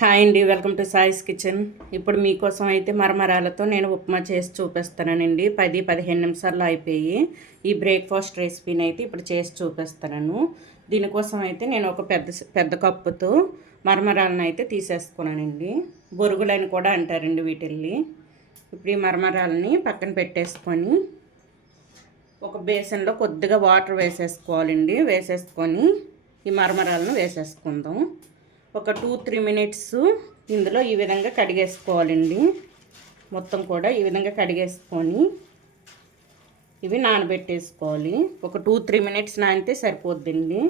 Hi అండి, welcome to సాయిస్ kitchen. ఇప్పుడు మీకోసం అయితే మరమరాలతో నేను ఉప్మా చేసి చూపిస్తానండి. 10-15 నిమిషాల్లో అయిపోయి ఈ బ్రేక్ఫాస్ట్ రెసిపీని అయితే ఇప్పుడు చేసి చూపిస్తాను. దీనికోసం అయితే నేను ఒక పెద్ద కప్పుతో మరమరాలను అయితే తీసేసుకున్నానండి. బొరుగులని కూడా అంటారండి వీటిల్ని. ఇప్పుడు ఈ మరమరాలని పక్కన పెట్టేసుకొని ఒక బేసన్లో కొద్దిగా వాటర్ వేసేసుకోవాలండి. వేసేసుకొని ఈ మరమరాలను వేసేసుకుందాం. ఒక 2-3 మినిట్స్ ఇందులో ఈ విధంగా కడిగేసుకోవాలండి. మొత్తం కూడా ఈ విధంగా కడిగేసుకొని ఇవి నానబెట్టేసుకోవాలి. ఒక 2-3 మినిట్స్ నానితే సరిపోద్దండి.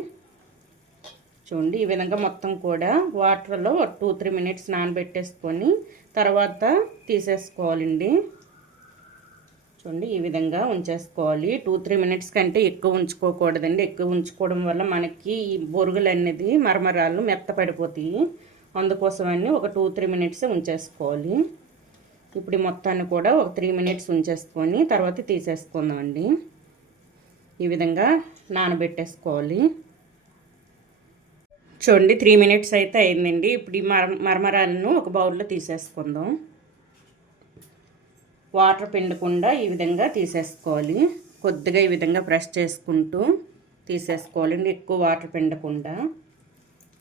చూడండి, ఈ విధంగా మొత్తం కూడా వాటర్లో 2-3 మినిట్స్ నానబెట్టేసుకొని తర్వాత తీసేసుకోవాలండి. చూడండి, ఈ విధంగా ఉంచేసుకోవాలి. 2-3 మినిట్స్ కంటే ఎక్కువ ఉంచుకోకూడదండి. ఎక్కువ ఉంచుకోవడం వల్ల మనకి ఈ బొరుగులు అనేది మరమరాలు మెత్తపడిపోతాయి. అందుకోసమని ఒక 2-3 మినిట్స్ ఉంచేసుకోవాలి. ఇప్పుడు మొత్తాన్ని కూడా ఒక 3 మినిట్స్ ఉంచేసుకొని తర్వాత తీసేసుకుందామండి. ఈ విధంగా నానబెట్టేసుకోవాలి. చూడండి, 3 మినిట్స్ అయితే అయిందండి. ఇప్పుడు ఈ మరమరాలను ఒక బౌల్లో తీసేసుకుందాం. వాటర్ పిండకుండా ఈ విధంగా తీసేసుకోవాలి. కొద్దిగా ఈ విధంగా బ్రష్ చేసుకుంటూ తీసేసుకోవాలండి. ఎక్కువ వాటర్ పిండకుండా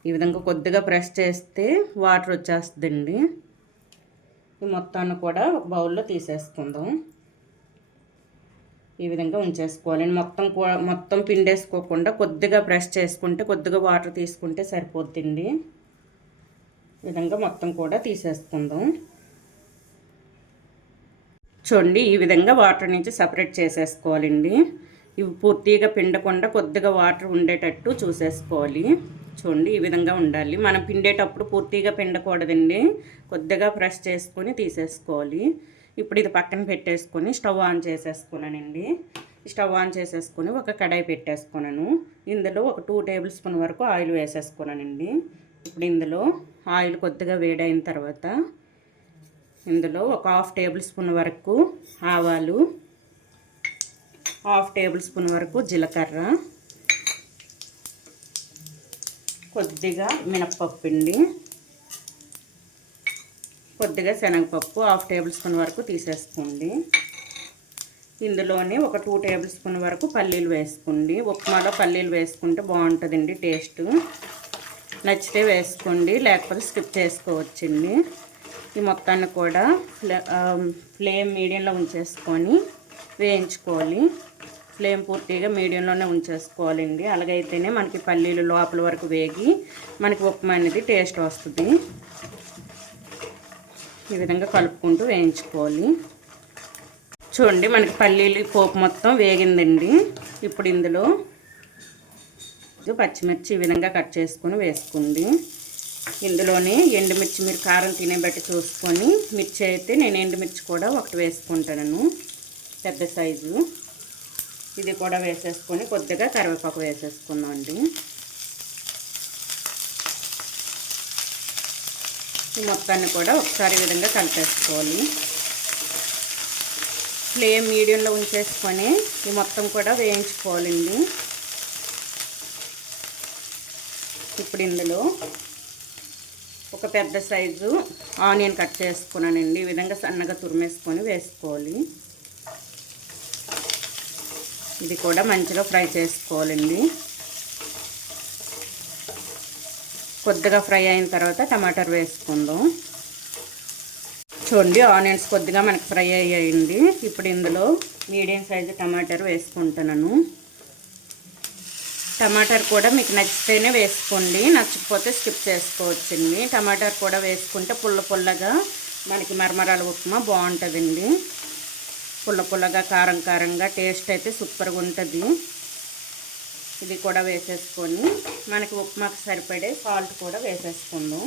ఈ విధంగా కొద్దిగా బ్రష్ చేస్తే వాటర్ వచ్చేస్తుందండి. ఈ మొత్తాన్ని కూడా ఒక బౌల్లో తీసేసుకుందాం. ఈ విధంగా ఉంచేసుకోవాలండి. మొత్తం పిండేసుకోకుండా కొద్దిగా బ్రష్ చేసుకుంటే కొద్దిగా వాటర్ తీసుకుంటే సరిపోతుందండి. ఈ విధంగా మొత్తం కూడా తీసేసుకుందాం. చూడండి, ఈ విధంగా వాటర్ నుంచి సపరేట్ చేసేసుకోవాలండి. ఇవి పూర్తిగా పిండకుండా కొద్దిగా వాటర్ ఉండేటట్టు చూసేసుకోవాలి. చూడండి, ఈ విధంగా ఉండాలి. మనం పిండేటప్పుడు పూర్తిగా పిండకూడదండి. కొద్దిగా ప్రెస్ చేసుకొని తీసేసుకోవాలి. ఇప్పుడు ఇది పక్కన పెట్టేసుకొని స్టవ్ ఆన్ చేసేసుకున్నానండి. స్టవ్ ఆన్ చేసేసుకొని ఒక కడాయి పెట్టేసుకున్నాను. ఇందులో ఒక 2 టేబుల్ స్పూన్ వరకు ఆయిల్ వేసేసుకున్నానండి. ఇప్పుడు ఇందులో ఆయిల్ కొద్దిగా వేడైన తర్వాత ఇందులో ఒక 1/2 టేబుల్ స్పూన్ వరకు ఆవాలు, 1/2 టేబుల్ స్పూన్ వరకు జీలకర్ర, కొద్దిగా మినప్పప్పు అండి, కొద్దిగా శనగపప్పు 1/2 టేబుల్ స్పూన్ వరకు తీసేసుకోండి. ఇందులోనే ఒక 2 టేబుల్ స్పూన్ వరకు పల్లీలు వేసుకోండి. ఉప్మాలో పల్లీలు వేసుకుంటే బాగుంటుందండి టేస్ట్. నచ్చితే వేసుకోండి, లేకపోతే స్కిప్ చేసుకోవచ్చండి. ఈ మొత్తాన్ని కూడా ఫ్లేమ్ మీడియంలో ఉంచేసుకొని వేయించుకోవాలి. ఫ్లేమ్ పూర్తిగా మీడియంలోనే ఉంచేసుకోవాలండి. అలాగైతేనే మనకి పల్లీలు లోపల వరకు వేగి మనకి ఉప్మా అనేది టేస్ట్ వస్తుంది. ఈ విధంగా కలుపుకుంటూ వేయించుకోవాలి. చూడండి, మనకి పల్లీలు పోపు మొత్తం వేగిందండి. ఇప్పుడు ఇందులో పచ్చిమిర్చి ఈ విధంగా కట్ చేసుకొని వేసుకోండి. ఇందులోనే ఎండుమిర్చి మీరు కారం తినే బట్టి చూసుకొని, మిర్చి అయితే నేను ఎండుమిర్చి కూడా ఒకటి వేసుకుంటాను, పెద్ద సైజు. ఇది కూడా వేసేసుకొని కొద్దిగా కరివేపాకు వేసేసుకుందామండి. ఈ మొత్తాన్ని కూడా ఒకసారి ఈ విధంగా కలిపేసుకోవాలి. ఫ్లేమ్ మీడియంలో ఉంచేసుకొని ఈ మొత్తం కూడా వేయించుకోవాలండి. ఇప్పుడు ఇందులో ఒక పెద్ద సైజు ఆనియన్ కట్ చేసుకున్నానండి. ఈ విధంగా సన్నగా తురిమేసుకొని వేసుకోవాలి. ఇది కూడా మంచిగా ఫ్రై చేసుకోవాలండి. కొద్దిగా ఫ్రై అయిన తర్వాత టమాటాలు వేసుకుందాం. చూడండి, ఆనియన్స్ కొద్దిగా మనకి ఫ్రై అయ్యాయండి. ఇప్పుడు ఇందులో మీడియం సైజు టమాటాలు వేసుకుంటున్నాను. టమాటాలు కూడా మీకు నచ్చితేనే వేసుకోండి, నచ్చకపోతే స్కిప్ చేసుకోవచ్చండి. టమాటాలు కూడా వేసుకుంటే పుల్లగా మనకి మరమరాల ఉప్మా బాగుంటుందండి. పుల్లగా కారంగా టేస్ట్ అయితే సూపర్గా ఉంటుంది. ఇది కూడా వేసేసుకొని మనకి ఉప్మాకి సరిపడే సాల్ట్ కూడా వేసేసుకుందాం.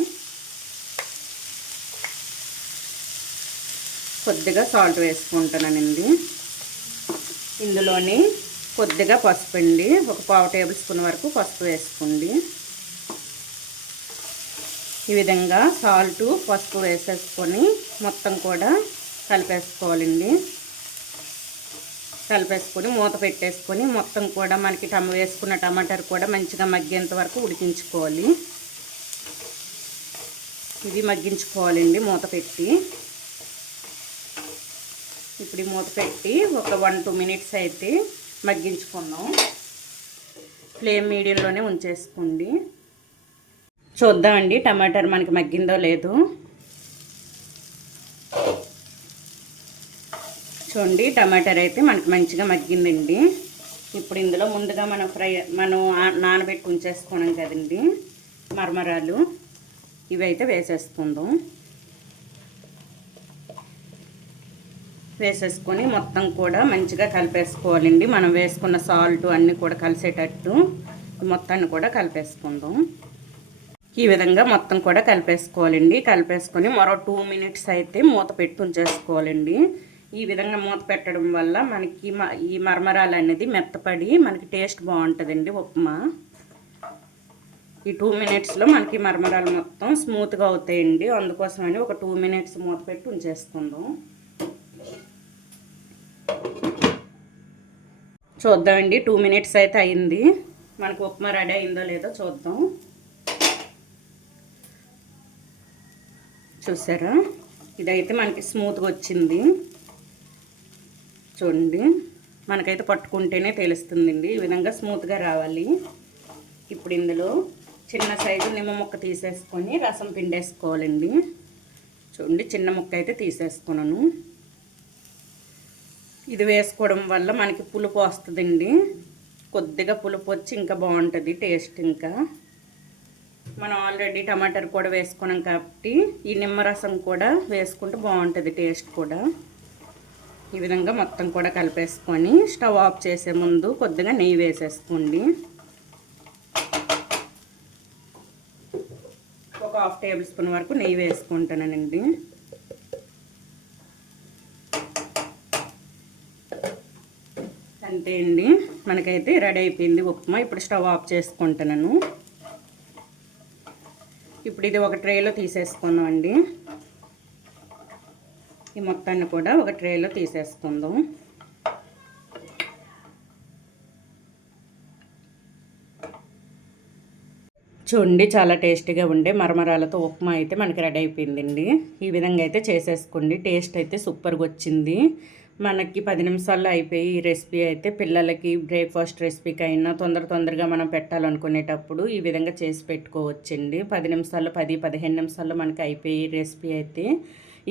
కొద్దిగా సాల్ట్ వేసుకుంటానండి. ఇందులోని కొద్దిగా పసుపు అండి, ఒక 1/2 టేబుల్ స్పూన్ వరకు పసుపు వేసుకోండి. ఈ విధంగా సాల్ట్ పసుపు వేసేసుకొని మొత్తం కూడా కలిపేసుకోవాలండి. కలిపేసుకొని మూత పెట్టేసుకొని మొత్తం కూడా మనకి వేసుకున్న టమాటాలు కూడా మంచిగా మగ్గేంత వరకు ఉడికించుకోవాలి. ఇది మగ్గించుకోవాలండి మూత పెట్టి. ఇప్పుడు ఈ మూత పెట్టి ఒక 1-2 మినిట్స్ అయితే మగ్గించుకున్నాం. ఫ్లేమ్ మీడియంలోనే ఉంచేసుకోండి. చూద్దామండి టమాటాలు మనకి మగ్గిందో లేదో. చూడండి టమాటాలు అయితే మనకి మంచిగా మగ్గిందండి. ఇప్పుడు ఇందులో ముందుగా మనం నానబెట్టి ఉంచేసుకున్నాం కదండి మరమరాలు, ఇవి అయితే వేసేసుకుందాం. వేసేసుకొని మొత్తం కూడా మంచిగా కలిపేసుకోవాలండి. మనం వేసుకున్న సాల్ట్ అన్నీ కూడా కలిసేటట్టు మొత్తాన్ని కూడా కలిపేసుకుందాం. ఈ విధంగా మొత్తం కూడా కలిపేసుకోవాలండి. కలిపేసుకొని మరో 2 మినిట్స్ అయితే మూత పెట్టి ఉంచేసుకోవాలండి. ఈ విధంగా మూత పెట్టడం వల్ల మనకి ఈ మరమరాలు అనేది మెత్తపడి మనకి టేస్ట్ బాగుంటుందండి ఉప్మా. ఈ 2 మినిట్స్లో మనకి మరమరాలు మొత్తం స్మూత్గా అవుతాయండి. అందుకోసమని ఒక 2 మినిట్స్ మూత పెట్టి ఉంచేసుకుందాం. చూద్దామండి 2 మినిట్స్ అయితే అయింది. మనకు ఉప్మా రెడీ అయిందో లేదో చూద్దాం. చూసారా, ఇదైతే మనకి స్మూత్గా వచ్చింది. చూడండి మనకైతే పట్టుకుంటేనే తెలుస్తుందండి, ఈ విధంగా స్మూత్గా రావాలి. ఇప్పుడు ఇందులో చిన్న సైజు నిమ్మ ముక్క తీసేసుకొని రసం పిండేసుకోవాలండి. చూడండి చిన్న ముక్క అయితే తీసేసుకున్నాను. ఇది వేసుకోవడం వల్ల మనకి పులుపు వస్తుందండి. కొద్దిగా పులుపు వచ్చి ఇంకా బాగుంటుంది టేస్ట్. ఇంకా మనం ఆల్రెడీ టమాటాలు కూడా వేసుకున్నాం కాబట్టి ఈ నిమ్మరసం కూడా వేసుకుంటే బాగుంటుంది టేస్ట్ కూడా. ఈ విధంగా మొత్తం కూడా కలిపేసుకొని స్టవ్ ఆఫ్ చేసే ముందు కొద్దిగా నెయ్యి వేసేసుకోండి. ఒక 1/2 టేబుల్ స్పూన్ వరకు నెయ్యి వేసుకుంటానండి. అంతే అండి, మనకైతే రెడీ అయిపోయింది ఉప్మా. ఇప్పుడు స్టవ్ ఆఫ్ చేసుకుంటున్నాను. ఇప్పుడు ఇది ఒక ట్రేలో తీసేసుకుందామండి. ఈ మొత్తాన్ని కూడా ఒక ట్రేలో తీసేసుకుందాం. చూడండి చాలా టేస్టీగా ఉండే మరమరాలతో ఉప్మా అయితే మనకి రెడీ అయిపోయిందండి. ఈ విధంగా అయితే చేసేసుకోండి. టేస్ట్ అయితే సూపర్గా వచ్చింది. మనకి 10 నిమిషాల్లో అయిపోయి ఈ రెసిపీ అయితే పిల్లలకి బ్రేక్ఫాస్ట్ రెసిపీకి అయినా తొందరగా మనం పెట్టాలనుకునేటప్పుడు ఈ విధంగా చేసి పెట్టుకోవచ్చండి. 10 నిమిషాల్లో 10-15 నిమిషాల్లో మనకి అయిపోయి రెసిపీ అయితే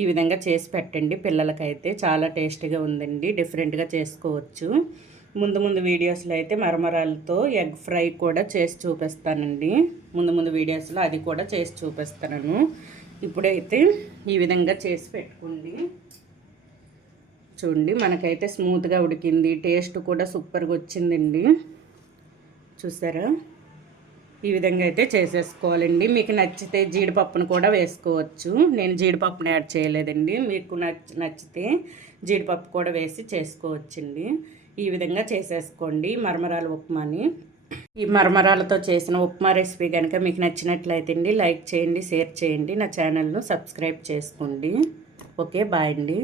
ఈ విధంగా చేసి పెట్టండి. పిల్లలకైతే చాలా టేస్టీగా ఉందండి. డిఫరెంట్గా చేసుకోవచ్చు. ముందు వీడియోస్లో అయితే మరమరాలతో ఎగ్ ఫ్రై కూడా చేసి చూపిస్తానండి. ముందు వీడియోస్లో అది కూడా చేసి చూపిస్తాను. ఇప్పుడైతే ఈ విధంగా చేసి పెట్టుకోండి. చూడండి మనకైతే స్మూత్గా ఉడికింది. టేస్ట్ కూడా సూపర్గా వచ్చిందండి. చూసారా, ఈ విధంగా అయితే చేసేసుకోవాలండి. మీకు నచ్చితే జీడిపప్పును కూడా వేసుకోవచ్చు. నేను జీడిపప్పును యాడ్ చేయలేదండి. మీకు నచ్చితే జీడిపప్పు కూడా వేసి చేసుకోవచ్చండి. ఈ విధంగా చేసేసుకోండి మరమరాల ఉప్మాని. ఈ మరమరాలతో చేసిన ఉప్మా రెసిపీ కనుక మీకు నచ్చినట్లయితే లైక్ చేయండి, షేర్ చేయండి, నా ఛానల్ను సబ్స్క్రైబ్ చేసుకోండి. ఓకే, బాయ్ అండి.